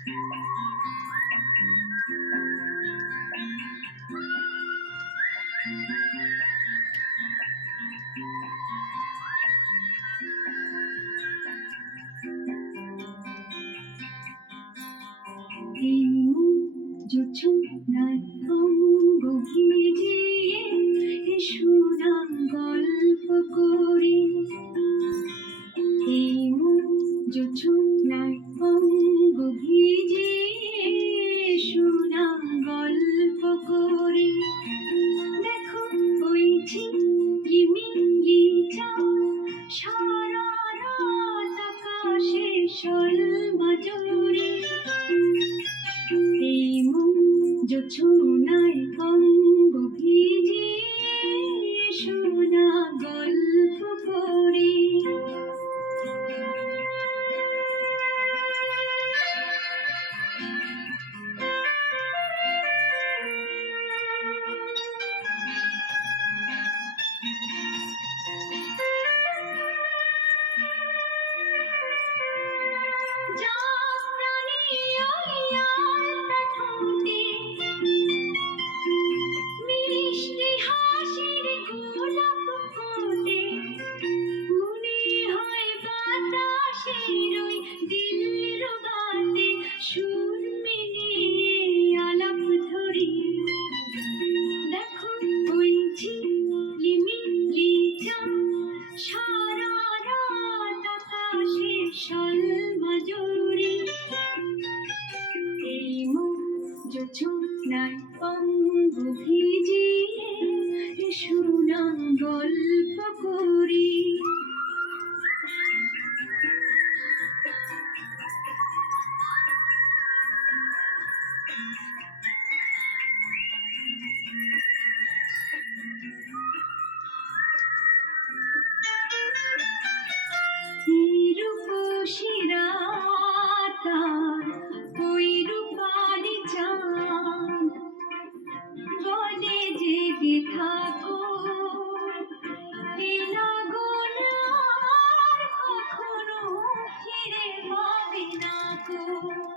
এই জোছনায় অঙ্গ ভিজিয়ে এসো না গল্প করি। এই জোছনায় অঙ্গ ভিজিয়ে এসো না গল্প করি। দেখো ওই ঝিলিমিলি চাঁদ সারা রাত আকাশে শোলমাজুরি। এই জোছনায় অঙ্গ ভিজিয়ে এসো না গল্প করি। মিষ্টি হাসির গোলাপ ফোটে, মনে হয় বাতাসের ওই দিলের বাতে সুর মিলিয়ে আলাপ ধরি। দেখো ওই ঝিলিমিলি চাঁদ সারা রাত আকাশে শোলমাজুরি। এই জোছনায় অঙ্গ ভিজিয়ে এসো না গল্প করি। রূপসী রাত আর ওই রূপালি চাঁদ বলে জেগে থাকো, এ লগন আর কখনো ফিরে পাবে না গো।